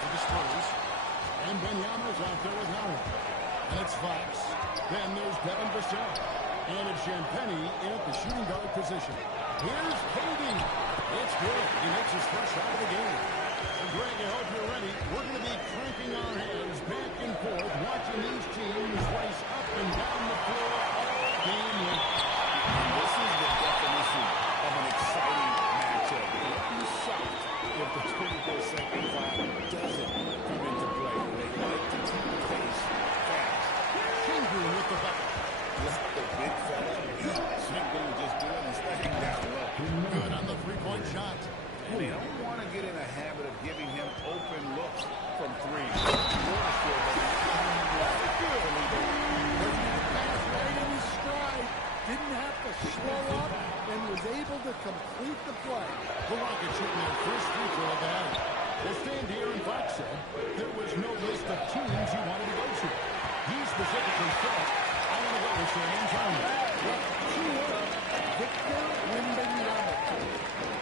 for the Spurs. And Benyama's out there with Howard. And it's Fox. Then there's Devin Vassell. And it's Champagnie in at the shooting guard position. Here's KD. It's good. He makes his first shot of the game. So Greg, I hope you're ready. We're going to be cranking our heads back and forth, watching these teams race up and down the floor all game long. And this is the definition of an exciting matchup. Don't be shocked if the 24-second clock doesn't come into play. They like to keep the pace fast. Shingu with the bucket. Let the big fella beat Shingu just doing his thing down low. Good on the three-point shot. And they don't want to get in a habit of giving him open looks from three. Didn't have to slow up and was able to complete the play. The Rockets shooting their first free throw of the night. We'll stand here and Fox said there was no list of teams he wanted to go to. He specifically said, I want to go to San Antonio. Well, Victor Wembanyama.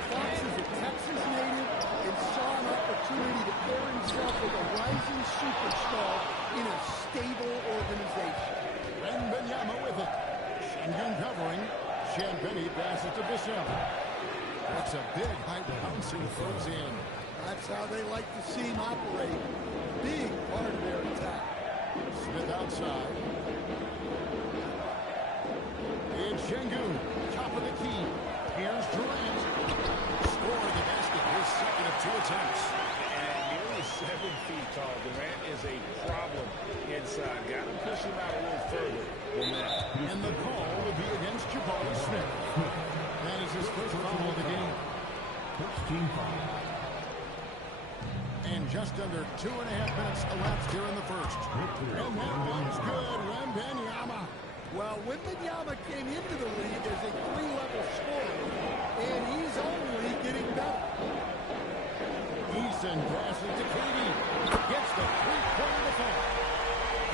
Fox is a Texas native and saw an opportunity to pair himself with a rising superstar in a stable organization. Wembanyama with it. Shingun covering. Champagnie passes to Vassell. That's a big high bounce and throws in. That's how they like to see him operate. Big part of their attack. Smith outside. And Shingun, top of the key. Here's Durant. Score the basket, his second of two attempts. And nearly 7 feet tall. Durant is a problem inside. Got to push him out a little further than that. And the call will be against Jabari Smith. That is his first foul of the game. First team foul. And just under 2.5 minutes elapsed here in the first. And that one's good. Wembanyama. Well, Wembanyama came into the league as a 3-level scorer, and he's only getting better. Eason passes to KD. Gets the three-pointer to fall.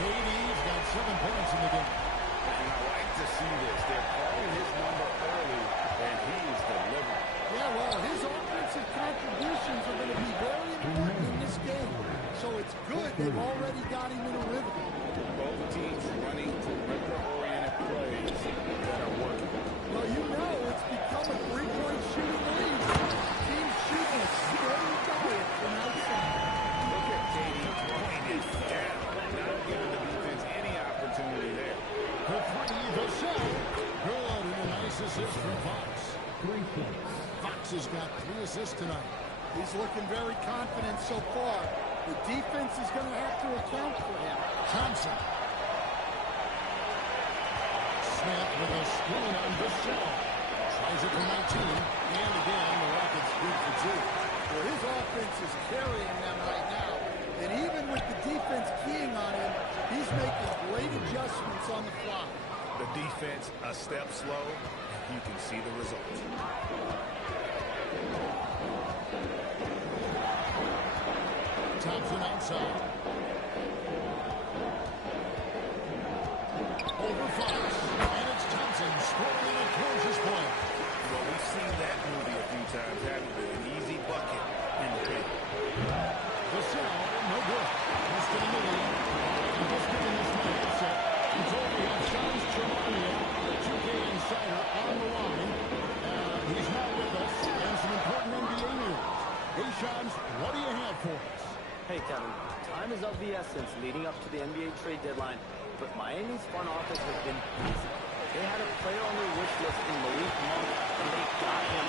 KD's got 7 points in the game. And I like to see this. They're calling his number early, and he's delivering. Yeah, well, his offensive contributions are going to be very important in this game. So it's good they've already got him in a rhythm. Both teams running perimeter-oriented plays that are working. Well, you know it's become a three-point shooting league. Teams shooting a steady diet from outside. Look at KD throwing it down, not giving the defense any opportunity there. For three, Vassell. Good, and a nice assist from Fox. 3 points. Fox has got 3 assists tonight. He's looking very confident so far. The defense is going to have to account for him. Thompson. Smith with a screen on Vassell. Tries it from 19. And again, the Rockets good for 2. Well, his offense is carrying them right now. And even with the defense keying on him, he's making great adjustments on the fly. The defense a step slow, and you can see the results. Thompson outside. Over Fox. And it's Thompson scoring in a gorgeous play. Well, we've seen that movie a few times, haven't we? An easy bucket in the paint. Vassell, no good. Just in the lead. And just getting this match set. Until we have Shams Charania, the 2K insider, on the line. He's not with us. And some important NBA news. Hey, Shams, what do you have for us? Hey, Kevin. Time is of the essence leading up to the NBA trade deadline, but Miami's front office has been busy. They had a player on their wish list in Malik Monk, and they got him.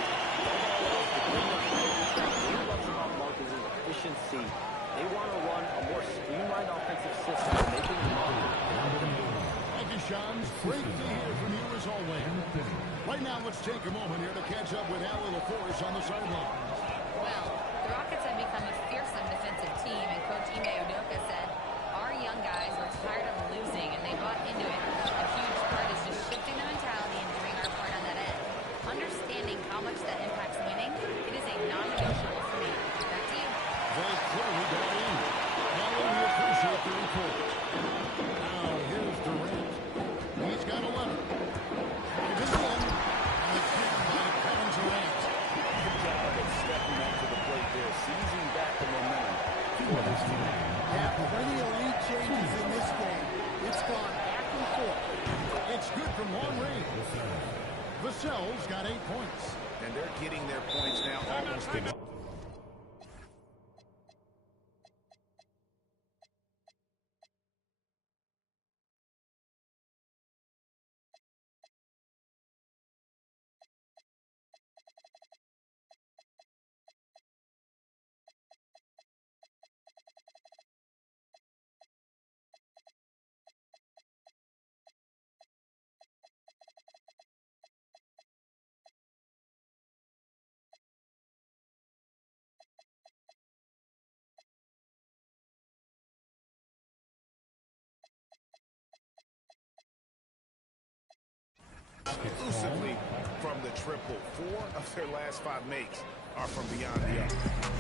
What he loves about Monk is his efficiency. They want to run a more streamlined offensive system, making Monk. Thank you, Shams. Great to hear from you as always. Right now, let's take a moment here to catch up with Allie LaForce on the sideline. Well, the Rockets have become a fearsome defensive team, and Coach Ime Udoka said, our young guys were tired of losing, and they bought into it. A huge part is just shifting the mentality and doing our part on that end. Understanding how much that impacts winning, it is a non-negotiable for me. Back to you. They clearly got in. Allie, we appreciate the report. Now, here's Durant. He's got 11. Drives it in. And it's hit by Kevin Durant. Good job of stepping up to the plate there, seizing back the momentum. Vassell's got 8 points. And they're getting their points now almost in. Exclusively from the triple. 4 of their last 5 makes are from beyond the arc.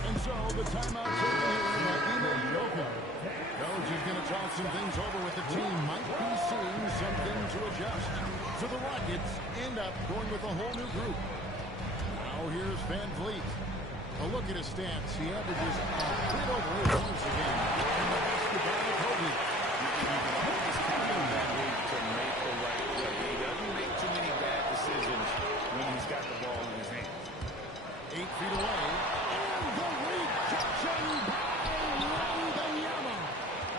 And so the timeout taken here by Udoka. Coach is going to talk some things over with the team. Might be seeing something to adjust. So the Rockets end up going with a whole new group. Now here's Van Vliet. A look at his stats. He averages a bit over 8 points a game. And the basketball of Kobe. You can always count on Van Vliet to make the right play. He doesn't make too many bad decisions when he's got the ball in his hands. 8 feet away. And the rejection by Wembanyama.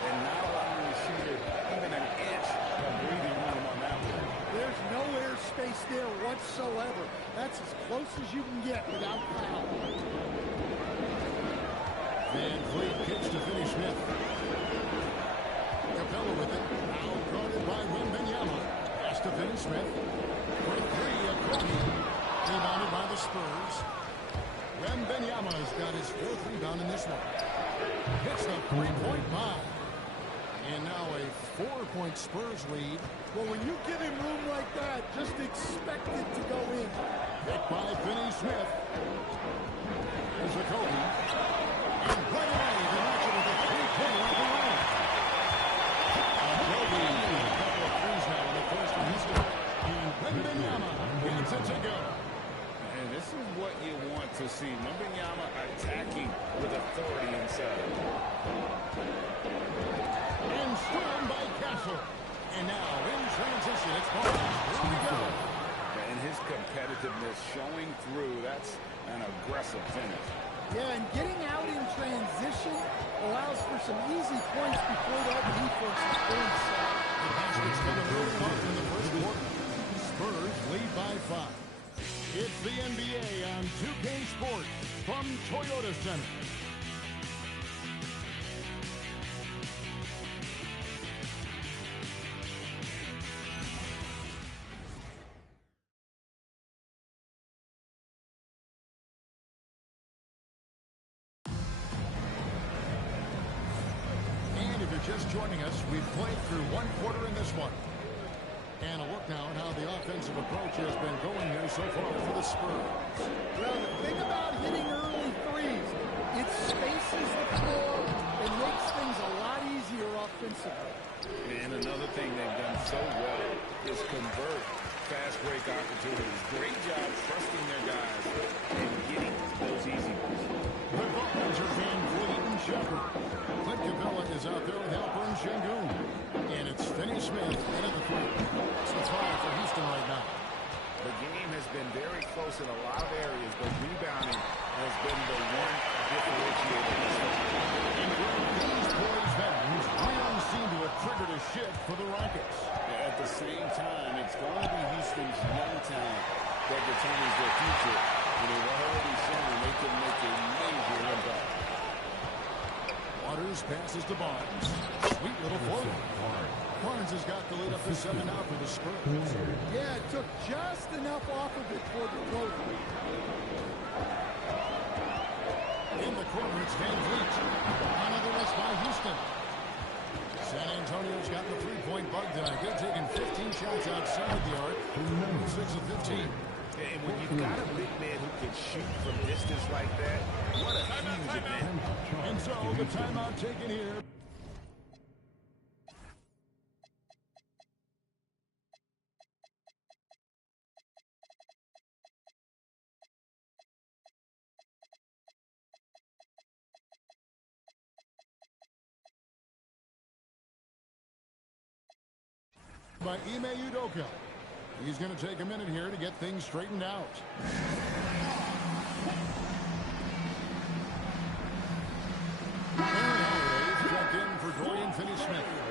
And not allowing the shooter even an inch of breathing room on that one. There's no airspace there whatsoever. That's as close as you can get without foul. Van Vliet kicks to Finney Smith. Capella with it. Now guarded by Wembanyama. Pass to Finney Smith. For 3 of Kobe. Rebounded by the Spurs. Wembanyama's got his 4th rebound in this one. Hits the 3-point bomb. And now a 4-point Spurs lead. Well, when you give him room like that, just expect it to go in. Hit by Finney Smith. There's a Kobe. And right away, the matchup with a 3-pointer at the line. Kobe with a couple of threes now in the first from Houston. And Wembanyama gets it to go. And this is what you want to see. Wembanyama attacking with authority inside. And stolen by Castle. And now in transition, it's Barnes. Here we go. And his competitiveness showing through. That's an aggressive finish. Yeah, and getting out in transition allows for some easy points before that defense is going south. The basket's coming early off in the first quarter. Spurs lead by 5. It's the NBA on 2K Sports from Toyota Center. And if you're just joining us, we've played through 1 quarter in this one. And a look now at how the offensive approach has been going here so far for the Spurs. Well, the thing about hitting early threes, it spaces the floor and makes things a lot easier offensively. And another thing they've done so well is convert fast break opportunities. Great job trusting their guys and getting those easy ones. The guards are Van Vliet and Shepard. Clint Capella is out there with Alpern Şengün. And it's Finney Smith in at the 3. It's the 5 for Houston right now. The game has been very close in a lot of areas, but rebounding has been the one differentiator. And these boys veterans really seem to have triggered a shift for the Rockets. At the same time, it's going to be Houston's young talent that determines their future. And they've already shown they can make a major impact. Waters passes to Barnes. Sweet little floater. Barnes has got the lead up to 7 now for the Spurs. Yeah, it took just enough off of it for the floater. In the corner, it's Van Vliet. Another miss by Houston. San Antonio's got the 3-point bug tonight. They're taking 15 shots outside the arc. 6 of 15. And when you've got a big man who can shoot from distance like that, what a huge advantage. And so the timeout taken here. By Ime Udoka. He's going to take a minute here to get things straightened out.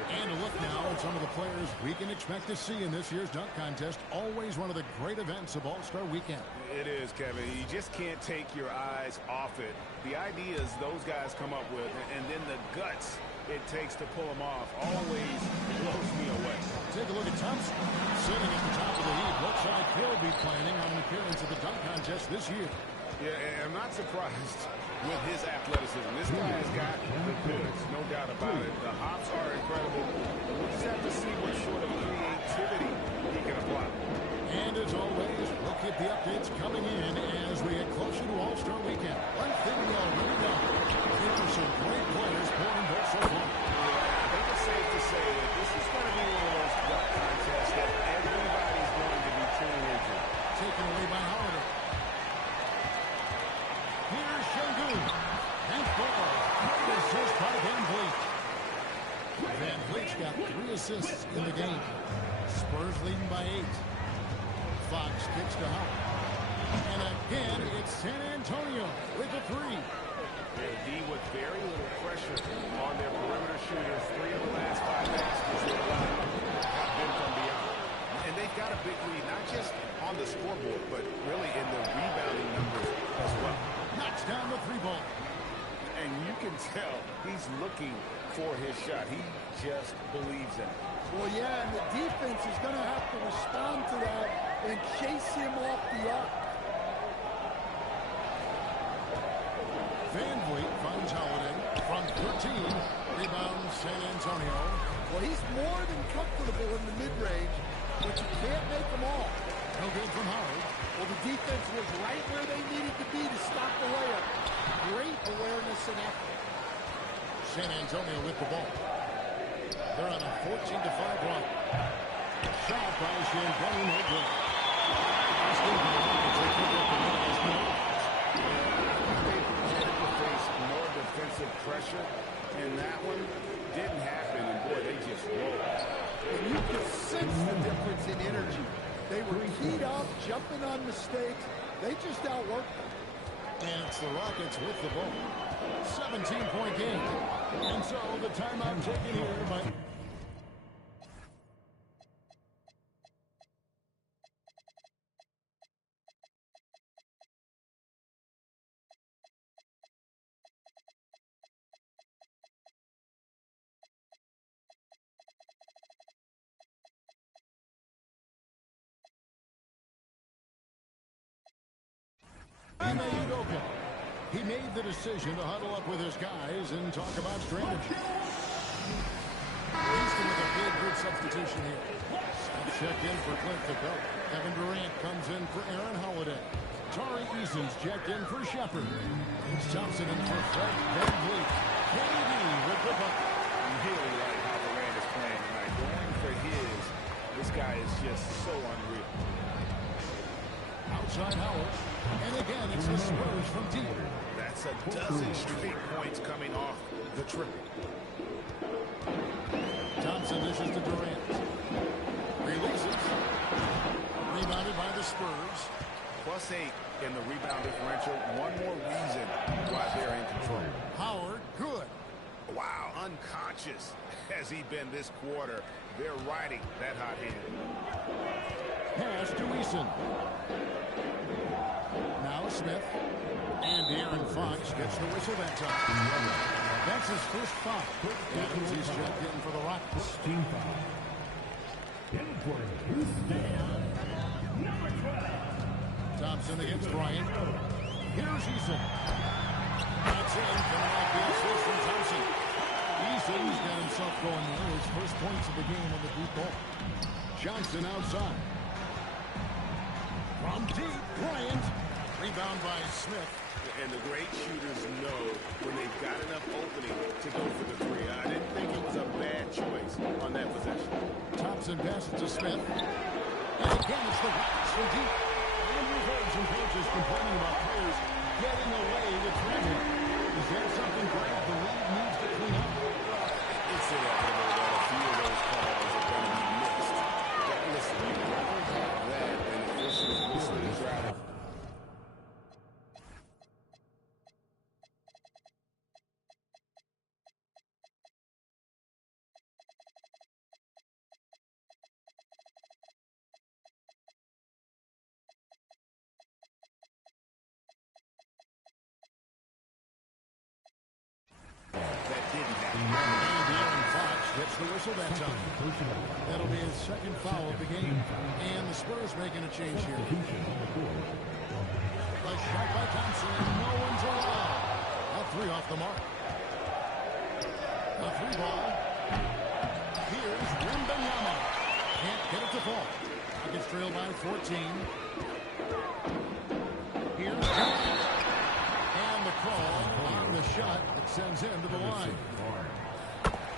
And a look now at some of the players we can expect to see in this year's dunk contest. Always one of the great events of All-Star Weekend. It is, Kevin. You just can't take your eyes off it. The ideas those guys come up with, and then the guts it takes to pull them off, always blows me away. Take a look at Thompson. Sitting at the top of the heap. Looks like he'll be planning on an appearance at the dunk contest this year. Yeah, and I'm not surprised with his athleticism. This guy has got the goods, no doubt about it. The hops are incredible. We'll just have to see what sort of creativity he can apply. And as always, we'll keep the updates coming in as we get closer to All-Star Weekend. One thing we already know, there are some great players pouring both so far. Yeah, I think it's safe to say that this is going to be one of those dunk contests that everybody's going to be tuning into. Taken away by Holiday. Here's Şengün. And ball. Great assist by Van Vliet. Van Vliet's got 3 assists in the game. Spurs leading by 8. Fox kicks to Howard. And again, it's San Antonio with a 3. D with very little pressure on their perimeter shooters. 3 of the last 5 baskets they've allowed have been from beyond. And they've got a big lead, not just on the scoreboard, but really in the rebounding numbers as well. Knocks down the 3 ball. And you can tell he's looking for his shot. He just believes in it. Well, yeah, and the defense is going to have to respond to that and chase him off the arc. Van Vliet finds Holiday from 13. Rebound San Antonio. Well, he's more than comfortable in the mid-range, but you can't make them all. No good from Howard. Well, the defense was right where they needed to be to stop the layup. Great awareness and effort. San Antonio with the ball. They're on a 14-5 run. Shot by Şengün, no good. More defensive pressure, and that one didn't happen, and boy, they just rolled. And you could sense the difference in energy. They were keyed up, jumping on mistakes. They just outworked them. And it's the Rockets with the ball. 17-point game. And so the timeout taken here by... He made the decision to huddle up with his guys and talk about strategy. Houston with a big good substitution here. Checked in for Clint to go. Kevin Durant comes in for Aaron Holiday. Tari Eason's checked in for Shepard. It's Thompson in for Fred Van Vliet. KD with the bucket. I really like how Durant is playing tonight. Going for his, this guy is just so unreal. Outside Howard. And again, it's the Spurs from deep. That's a dozen straight points coming off the triple. Thompson dishes to Durant. Releases. Rebounded by the Spurs. +8 in the rebound differential. One more reason why they're in control. Howard, good. Wow, unconscious has he been this quarter. They're riding that hot hand. Pass to Eason. Now Smith. And Aaron Fox gets the whistle that time. That's his first foul. Adams is checked in for the Rockets. Team foul. In for Houston, number 12. Thompson against Bryant. Here's Eason. That's in. Coming off the assist from Thompson. Eason's got himself going there. His first points of the game on the deep ball. Johnson outside. From deep, Bryant. Rebound by Smith. And the great shooters know when they've got enough opening to go for the three. I didn't think it was a bad choice on that possession. Thompson passes to Smith. And again, it's the Rockets from deep. And we've heard some coaches complaining about players getting away with traveling. Is that something Brad the league needs to clean up? It's inevitable that a few of those calls are going to be missed. But listen, the whistle that time. That'll be his second foul of the game. And the Spurs making a change here. A shot by Thompson, and no one's allowed. A three off the mark. A three ball. Here's Wembanyama. Can't get it to fall. Rockets trail by 14. Here's Durant. And the call on the shot that sends him to the line.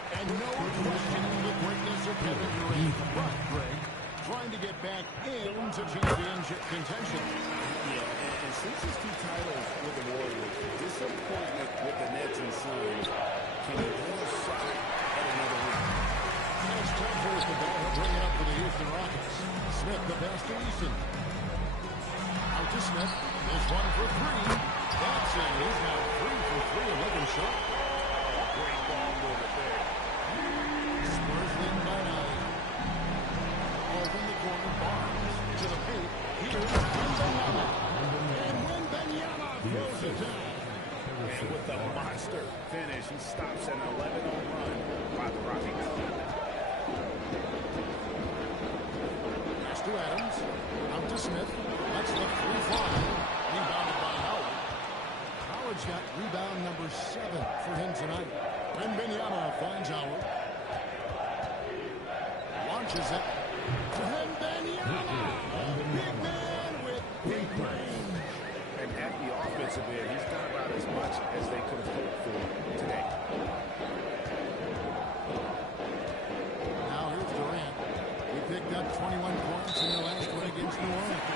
And no questioning the greatness of Kevin Durant. But, Greg, trying to get back into championship contention. Yeah, and since his 2 titles with the Warriors, disappointment with the Nets and Suns, can he get a shot at another ring? It's time for the ball. He'll bring it up for the Houston Rockets. Smith, the pass to Easton. Out to Smith. There's one for 3. That's it. He's now 3 for 3, 11 shot. Great ball movement there. Spurs leading by 9. Over in the corner, Barnes to the paint. Here's Wembanyama. And Wembanyama throws it down. And with the monster finish, he stops an 11-0 run by the Rockets. Pass to Adams. Out to Smith. That's the free fly. Rebounded by Howard. Howard's got rebound number 7 for him tonight. Wembanyama finds Howard. Launches it. Wembanyama! Big man with big range. And at the offensive end, he's done about as much as they could have hoped for today. Now here's Durant. He picked up 21 points in the last one against New Orleans.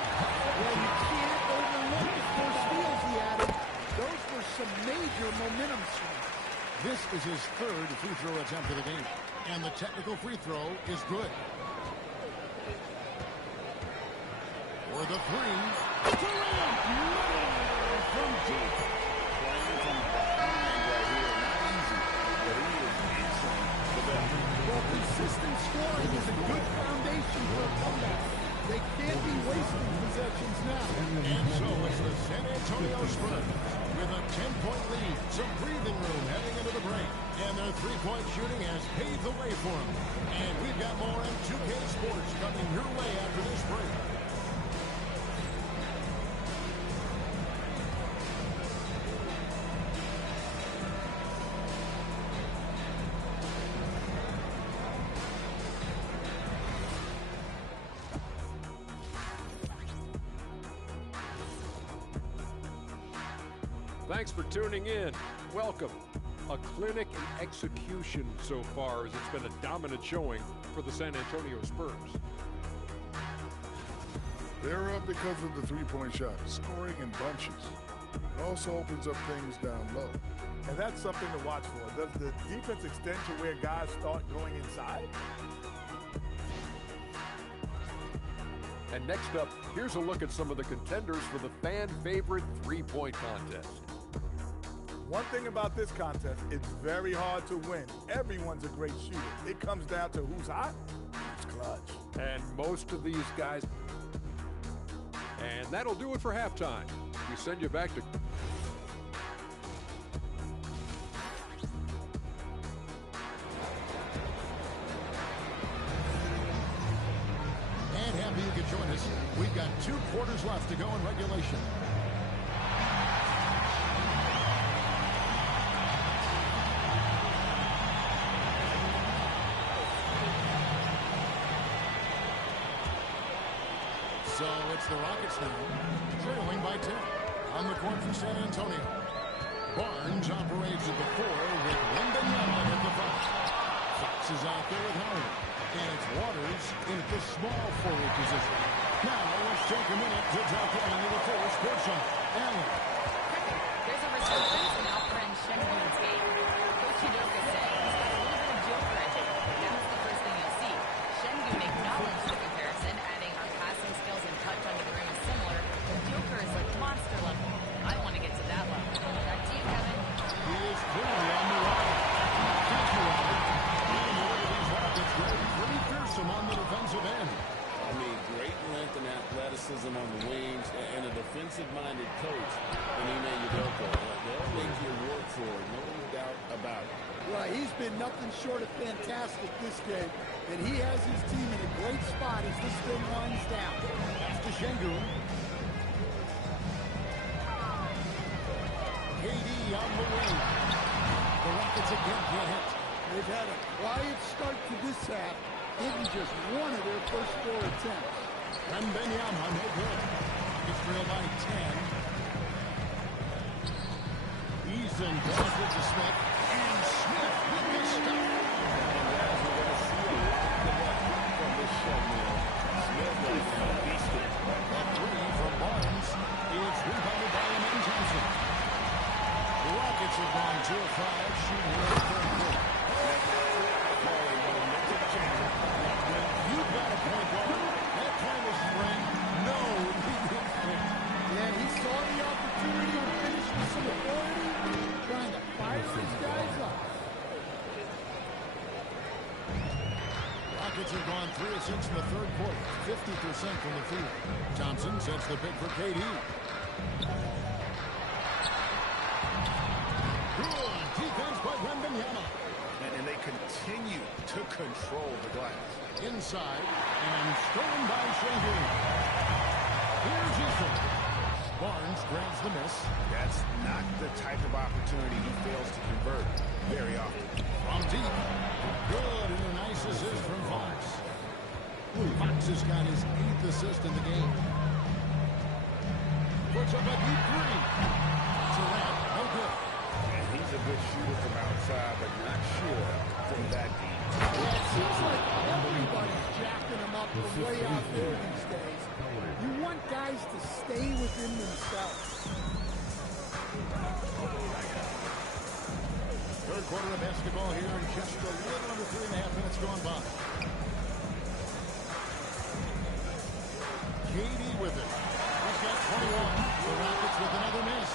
Well, you can't overlook the 4 steals he added. Those were some major momentum swings. This is his 3rd free throw attempt of the game. And the technical free throw is good. For the 3. Durant! From deep. Playing from behind right here, not easy, but he is answering the bell. Well, consistent scoring is a good foundation for a comeback. They can't be wasting possessions now. And so it's the San Antonio Spurs with a 10-point lead. Some breathing room heading into the break. And their three-point shooting has paved the way for them. And we've got more M2K Sports coming your way after this break. Thanks for tuning in. Welcome. A clinic in execution so far, as it's been a dominant showing for the San Antonio Spurs. They're up because of the three-point shot, scoring in bunches. It also opens up things down low. And that's something to watch for. Does the defense extend to where guys start going inside? And next up, here's a look at some of the contenders for the fan-favorite three-point contest. One thing about this contest, it's very hard to win. Everyone's a great shooter. It comes down to who's hot, who's clutch. And most of these guys. And that'll do it for halftime. We send you back to... And happy you could join us. We've got 2 quarters left to go in regulation. So it's the Rockets now, trailing by 10. On the court for San Antonio. Barnes operates at the 4 with Wembanyama at the 5. Fox is out there with Howard. And it's Waters in the small forward position. Now let's take a minute to drop into the full sports zone. Allen. There's a resurgence in Alperen Şengün's game. Coach Udoka said he's got a little bit of Joker in him. That's the first thing you'll see. Şengün acknowledged the comparison, adding our passing skills and touch under the rim is similar, but Joker is like monster level. I want to get to that level. Back to you, Kevin. He is he's been nothing short of fantastic this game, and he has his team in a great spot as this thing winds down. Pass to Şengün. KD on the wing. The Rockets again get hit. They've had a quiet start to this half, hitting just one of their first 4 attempts. Wembanyama no good. It's trailed by 10. Eason does it to Smith. And Smith with the stop. And we're going to see a lot of that from this show, man. Smith right now, beasted. A three from Barnes. It's rebounded by Amen Thompson. The Rockets have gone 2 of 5, shooting in the third quarter. You've got a point guard. That kind of spring, no, he didn't fit. Yeah, he saw the opportunity to finish with some authority, trying to fire his guys up. Rockets have gone 3 of 6 in the third quarter, 50% from the field. Thompson sets the pick for KD. Good defense by Wembanyama. And they continue to control the glass. Inside, and stolen by Şengün. Here's Eason. Barnes grabs the miss. That's not the type of opportunity he fails to convert very often. From deep. Good, and a nice assist from Fox. Fox has got his 8th assist in the game. Puts up a deep 3. Durant, no good. And he's a good shooter from outside, but not sure from that deep. Yeah, it seems like everybody's jacking them up from way out there these days. You want guys to stay within themselves. Third quarter of basketball here, and just a little under 3.5 minutes gone by. KD with it. He's got 21. The Rockets with another miss.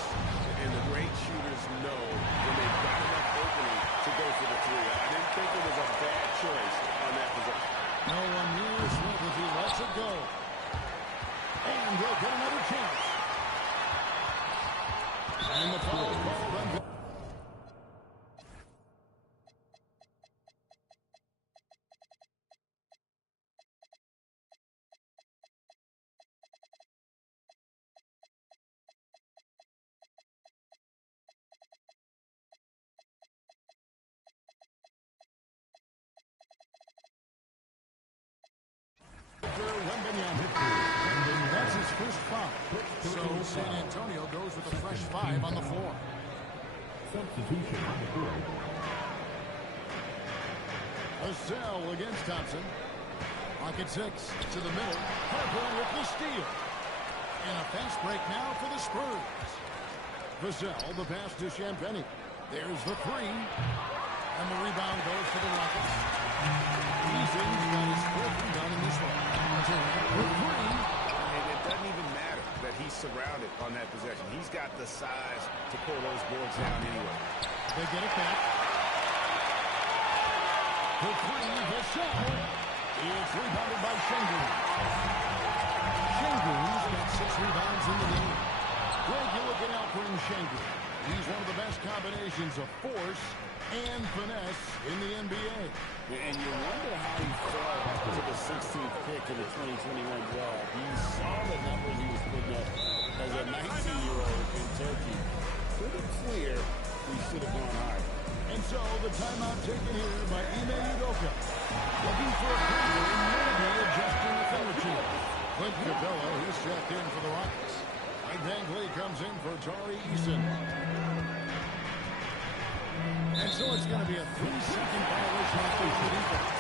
And the great shooters know when they've got enough opening to go for the 3. I didn't think it was a bad choice on that possession. No one near Smith as he lets it go. And he'll get another chance. And the foul called on. That's his first foul. So San Antonio goes with a fresh 5 on the floor. Substitution on the court. Vassell against Thompson. Rocket 6 to the middle. Harper with the steal. And a fast break now for the Spurs. Vassell, the pass to Champagnie. There's the 3. And the rebound goes to the Rockets. Eason's got his 4th rebound in this one. Durant with 3. And it doesn't even matter that he's surrounded on that possession. He's got the size to pull those boards down anyway. They get it back. The 3, Vassell. It's rebounded by Şengün. Şengün's got 6 rebounds in the game. Greg, you're looking out for Şengün. He's one of the best combinations of force and finesse in the NBA. And you wonder how he fell to the 16th pick in the 2021 draft. You saw the numbers he was putting up as a 19-year-old in Turkey. Pretty clear he should have gone higher. And so the timeout taken here by Ime Udoka. Looking for a breather and maybe adjusting a thing or two. Clint Capella, he's checked in for the Rockets. Mike Dangley comes in for Tari Eason. And so it's going to be a 3-second violation of the defense.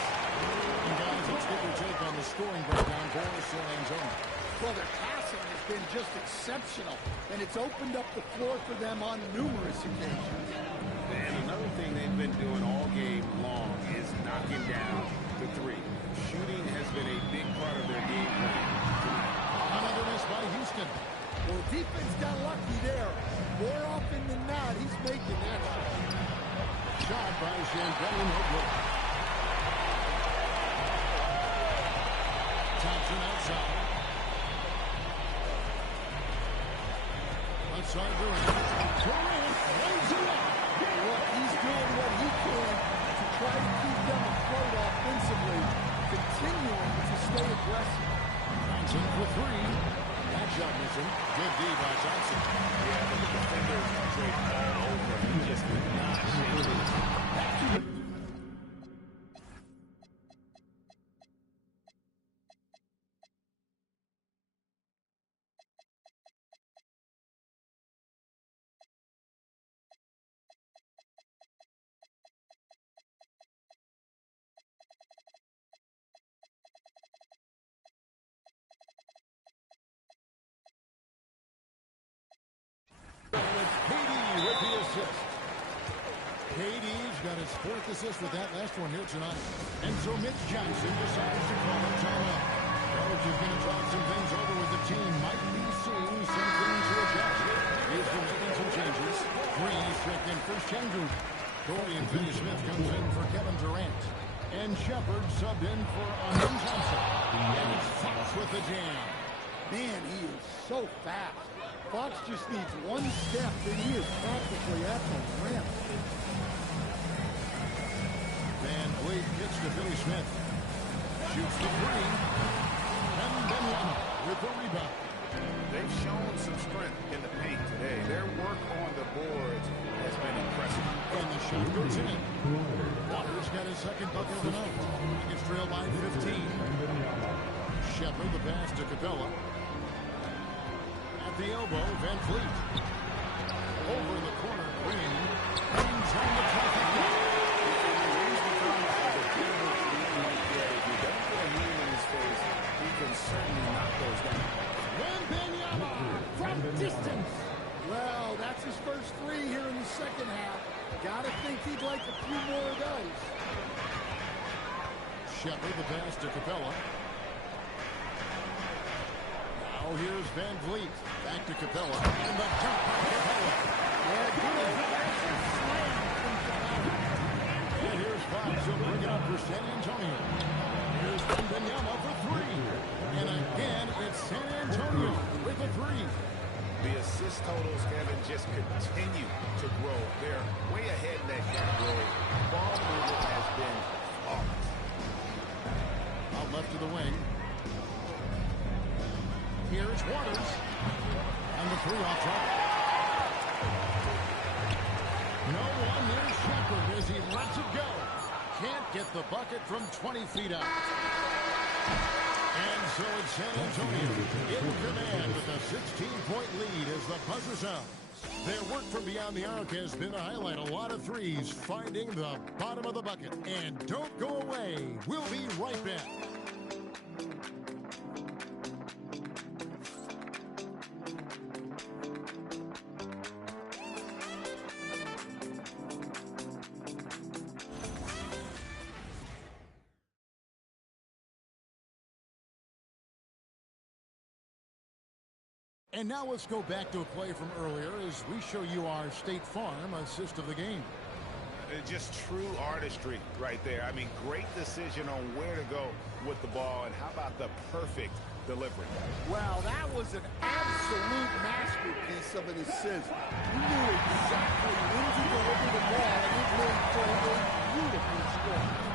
And guys, let's get your take on the scoring breakdown for San Antonio. Well, their passing has been just exceptional, and it's opened up the floor for them on numerous occasions. And another thing they've been doing all game long is knocking down the 3. Shooting has been a big part of their game plan tonight. Another miss by Houston. Well, defense got lucky there. More often than not, he's making that shot. Shot by Champagnie, no good. Thompson outside. Outside Durant. Durant lays it up. Look, he's doing what he can KD's got his 4th assist with that last one here tonight. And so Mitch Johnson decides to call a timeout. Coach is going to talk some things over with the team. Might be seeing something to adjust. He's been making some changes. Green is checked in for Sengun. Dorian Finney-Smith comes in for Kevin Durant. And Shepard subbed in for Amin Johnson. And it's Fox with the jam. Man, he is so fast. Fox just needs one step, and he is practically at the rim. Van Vliet gets to Finney-Smith. Shoots the three. And Benyama with the rebound. They've shown some strength in the paint today. Their work on the boards has been impressive. And the shot goes in. Waters got his 2nd bucket of the night. Nuggets trail by 15. Shepard the pass to Capella. At the elbow, Van Vliet. Over in the corner, Green. Green's on the traffic block. If you don't put a hand in his face, he can certainly knock those down. Wembanyama from distance. Well, that's his first 3 here in the 2nd half. Gotta think he'd like a few more of those. Shepard the pass to Capella. Now here's Van Vliet. Back to Capella. And the jump by Capella. Yeah, good old-fashioned slam from Capella. And here's Fox. He'll bring it up for San Antonio. Here's Wembanyama for 3. And again, it's San Antonio with a 3. The assist totals, Kevin, just continue to grow. They're way ahead in that category. Ball movement has been flawless. Out left to the wing. Here's Waters. And the 3 off top. No one near Shepard as he lets it go. Can't get the bucket from 20 feet out. And so it's San Antonio in command with a 16-point lead as the buzzer sounds. Their work from beyond the arc has been a highlight. A lot of threes finding the bottom of the bucket. And don't go away. We'll be right back. And now let's go back to a play from earlier as we show you our State Farm assist of the game. Just true artistry right there. I mean, great decision on where to go with the ball, and how about the perfect delivery? Well, that was an absolute masterpiece of an assist. He knew exactly when to deliver the ball, and it made for a beautiful score.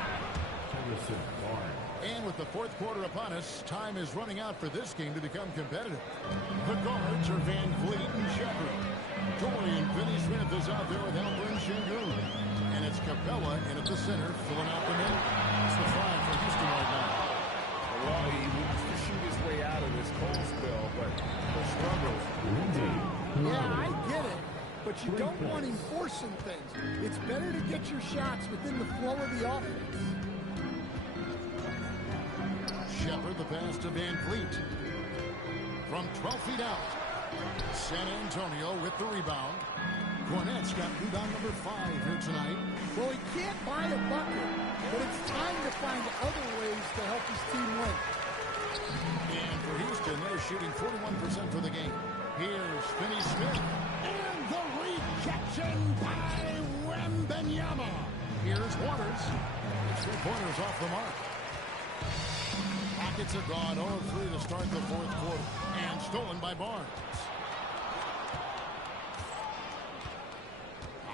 And with the 4th quarter upon us, time is running out for this game to become competitive. The guards are Van Vliet and Shepard. Dorian Finney-Smith is out there with Alperen Sengun. And it's Capella in at the center, filling out the middle. It's the 5 for Houston right now. Well, he wants to shoot his way out of this cold spell, but the struggles. Yeah, I get it. But you don't want him forcing things. It's better to get your shots within the flow of the offense. Shepard the pass to Van Vliet. From 12 feet out. San Antonio with the rebound. Cornette's got rebound number 5 here tonight. Well, he can't buy a bucket, but it's time to find other ways to help his team win. And for Houston, they're shooting 41% for the game. Here's Finney-Smith. And the rejection by Wembanyama. Here's Waters. It's 3-pointers off the mark. Rockets are gone 0-3 to start the 4th quarter. And stolen by Barnes.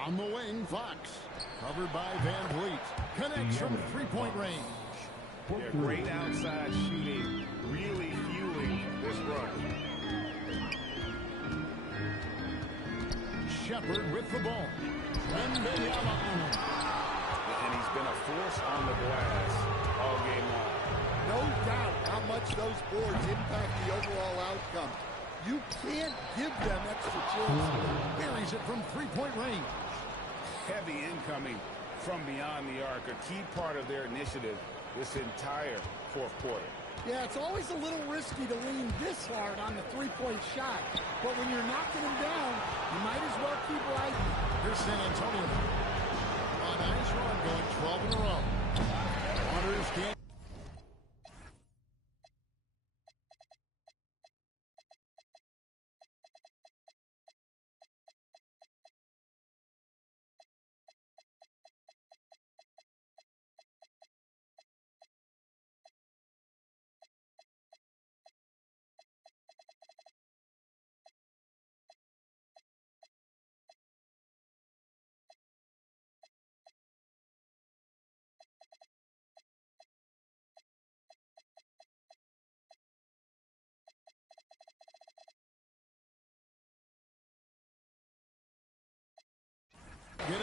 On the wing, Fox. Covered by Van Vliet. Connects from 3-point range. Yeah, great outside shooting, really fueling this run. Shepard with the ball. Wembanyama on him. And he's been a force on the glass all game long. No doubt how much those boards impact the overall outcome. You can't give them extra chances. Buries it from 3-point range. Heavy incoming from beyond the arc, a key part of their initiative this entire 4th quarter. Yeah, it's always a little risky to lean this hard on the 3-point shot. But when you're knocking him down, you might as well keep riding. Here's San Antonio.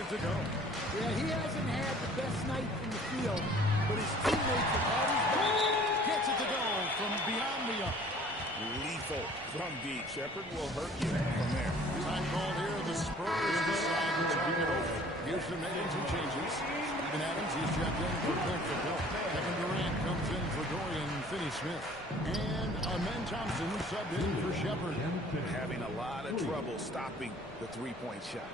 it to go. Yeah, he hasn't had the best night from the field, but his teammates have had his back. Gets it to go from beyond the arc. Lethal from deep. Shepard will hurt you from there. Time called here. The Spurs decide to take it over. Houston making some changes. Steven Adams, he's checked in for Clint. Kevin Durant comes in for Dorian Finney-Smith. And Amen Thompson subbed in for Shepard. Having a lot of trouble stopping the three-point shot.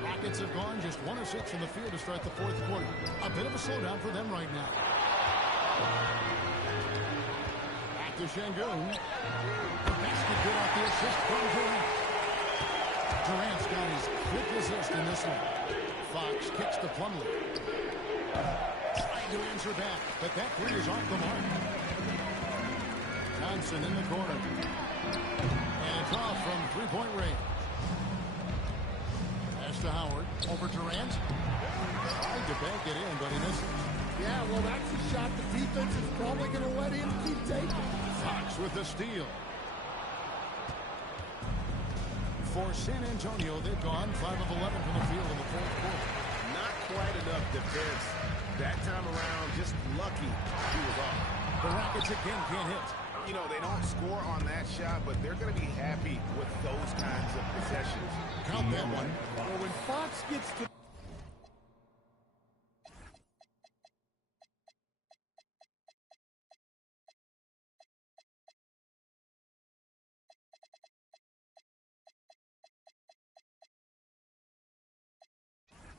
Rockets have gone just 1 of 6 from the field to start the fourth quarter. A bit of a slowdown for them right now. Back to Şengün. The basket good off the assist from Durant. Durant's got his quick assist in this one. Fox kicks to Plumlee. Trying to answer back, but that three is off the mark. Johnson in the corner. And it's off from three-point range. Pass to Howard. Over Durant. Tried to bank it in, but he misses. Yeah, well, that's a shot the defense is probably going to let him keep taking. Fox with the steal. For San Antonio, they've gone 5 of 11 from the field in the fourth quarter. Not quite enough defense. That time around, just lucky he was off. The Rockets again can't hit. You know, they don't score on that shot, but they're going to be happy with those kinds of possessions. Count that one. Well, when Fox gets to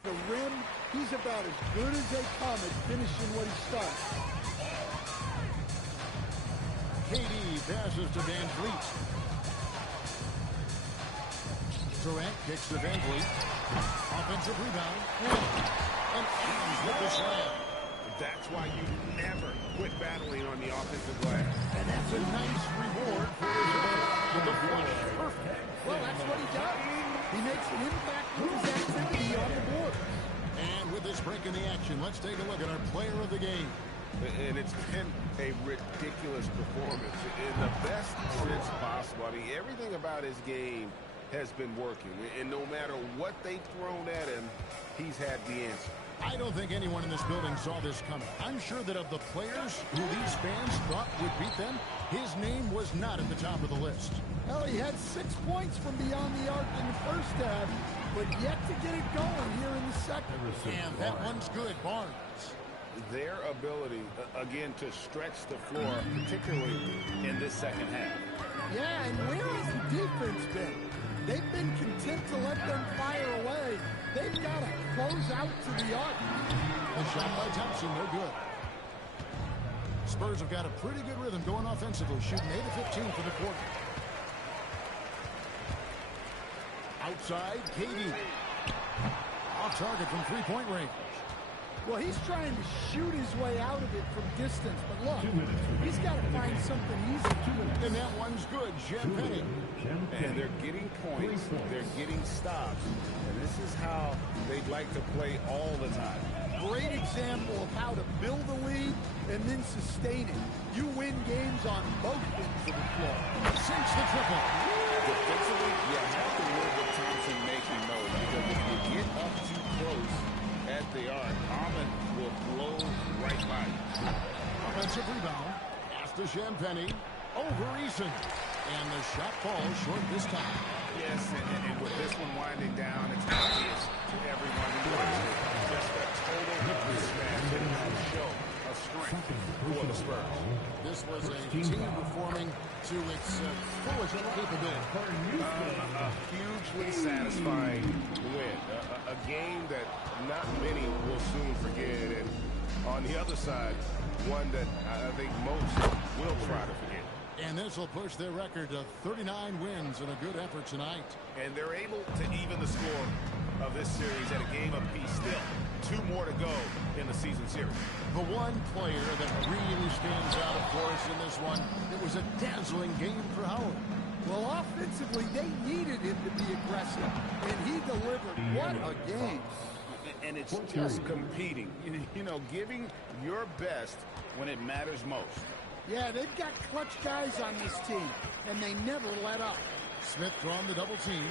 the rim, he's about as good as they come at finishing what he starts. KD passes to Van Vliet. Durant kicks to Van Vliet. Offensive rebound. And Adams with the slam. That's why you never quit battling on the offensive glass. And that's a nice reward for his effort. With the flush. Perfect. Well, that's what he does. He makes an impact with his activity on the board. And with this break in the action, let's take a look at our player of the game. And it's been a ridiculous performance in the best sense possible. I mean, everything about his game has been working. And no matter what they've thrown at him, he's had the answer. I don't think anyone in this building saw this coming. I'm sure that of the players who these fans thought would beat them, his name was not at the top of the list. Well, he had 6 points from beyond the arc in the first half, but yet to get it going here in the second. And that one's good, Barnes. Their ability, again, to stretch the floor, particularly in this second half. Yeah, and where has the defense been? They've been content to let them fire away. They've got to close out to the arc. The shot by Thompson, no good. Spurs have got a pretty good rhythm going offensively, shooting 8 of 15 for the quarter. Outside, KD. Off target from three-point range. Well, he's trying to shoot his way out of it from distance, but look, he's got to find something easy to do. And that one's good, Champagne. And they're getting points, they're getting stops, and this is how they'd like to play all the time. Great example of how to build a lead and then sustain it. You win games on both ends of the floor. Sinks the triple. Defensively, you have to live with Thompson making those, because if you get up too close at the arc, Ahmed will blow right by you. Offensive rebound. After Champagne. Over Eason. And the shot falls short this time. Yes, and with this one winding down, it's obvious to everyone who watches it. Just a total mismatch and a show of strength for the Spurs. This was a team performing to its fullest capability. A hugely satisfying win. A game that not many will soon forget. And on the other side, one that I think most will try to forget. And this will push their record to 39 wins and a good effort tonight. And they're able to even the score of this series at a game apiece still. 2 more to go in the season series. The one player that really stands out, of course, in this one, it was a dazzling game for Howard. Well, offensively, they needed him to be aggressive, and he delivered. What a game. And it's just competing. You know, giving your best when it matters most. Yeah, they've got clutch guys on this team, and they never let up. Smith drawn the double team.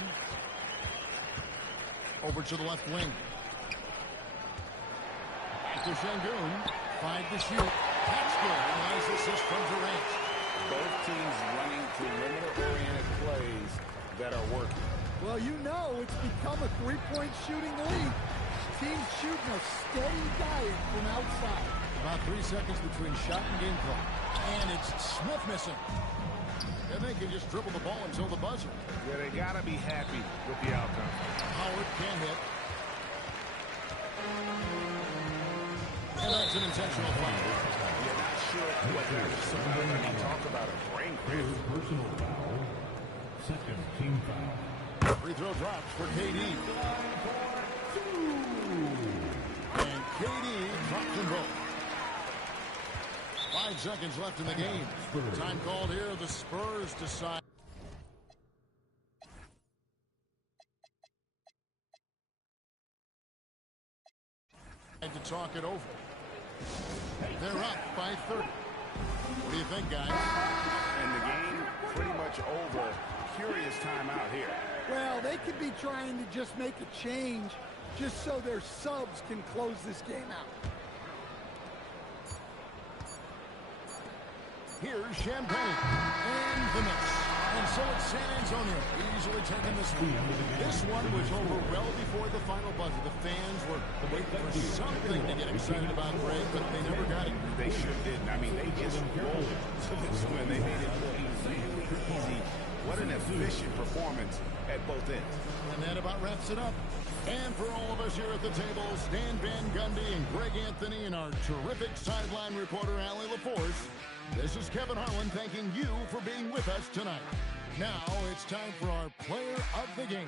Over to the left wing. Back to Şengün. 5 to shoot. That's good. Nice assist from Durant. Both teams running perimeter-oriented plays that are working. Well, you know it's become a three-point shooting league. Teams shooting a steady diet from outside. About 3 seconds between shot and game clock. And it's Smith missing. And they can just dribble the ball until the buzzer. Yeah, they got to be happy with the outcome. Howard can't hit. And that's an intentional foul. You're not sure what that was about. I mean, talk about a brain cramp. Personal foul. Second team foul. Free throw drops for KD. And KD drops them both. 5 seconds left in the game. Time called here. The Spurs decide. To talk it over. They're up by 30. What do you think, guys? And the game pretty much over. Curious timeout here. Well, they could be trying to just make a change just so their subs can close this game out. Here's Champagne and the mix. And so it's San Antonio easily taking this lead. This one was over well before the final buzzer. The fans were waiting for something to get excited about, Greg, but they never got it. They sure didn't. I mean, they just rolled to this win. They made it look really easy. What an efficient performance at both ends. And that about wraps it up. And for all of us here at the table, Stan Van Gundy and Greg Anthony and our terrific sideline reporter, Allie LaForce, this is Kevin Harlan thanking you for being with us tonight. Now it's time for our player of the game.